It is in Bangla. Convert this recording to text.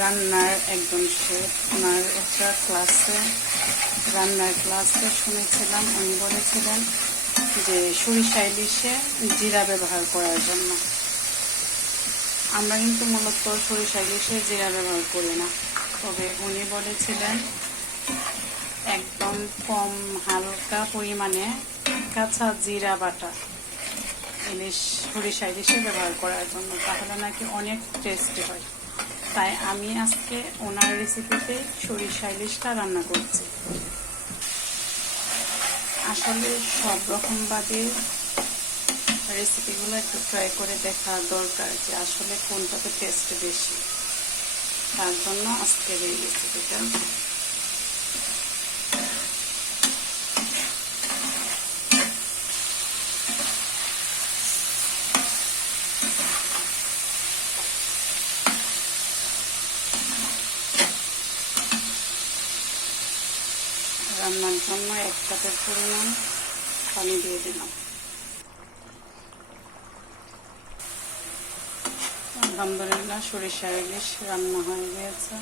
রান্নার একজন শেফ, ওনার একটা রান্নার ক্লাসে শুনেছিলাম, উনি বলেছিলেন যে সরিষা ইলিশে জিরা ব্যবহার করার জন্য। আমরা কিন্তু মূলত সরিষা ইলিশে জিরা ব্যবহার করি না, তবে উনি বলেছিলেন একদম কম হালকা পরিমাণে কাঁচা জিরা বাটা সরিষা ইলিশে ব্যবহার করার জন্য, তাহলে নাকি অনেক টেস্টি হয়। তাই আমি আজকে ওনার রেসিপিতে সরিষা ইলিশটা রান্না করছি। আসলে সব রকমভাবে রেসিপিগুলো একটু ট্রাই করে দেখা দরকার যে আসলে কোনটাতে টেস্ট বেশি। তার জন্য আজকের এই রেসিপিটা। রান্নার জন্য 1 কাপের পরিমাণ পানি দিয়ে দিলাম। আলহামদুলিল্লাহ, সরিষা ইলিশ রান্না হয়ে গিয়েছে।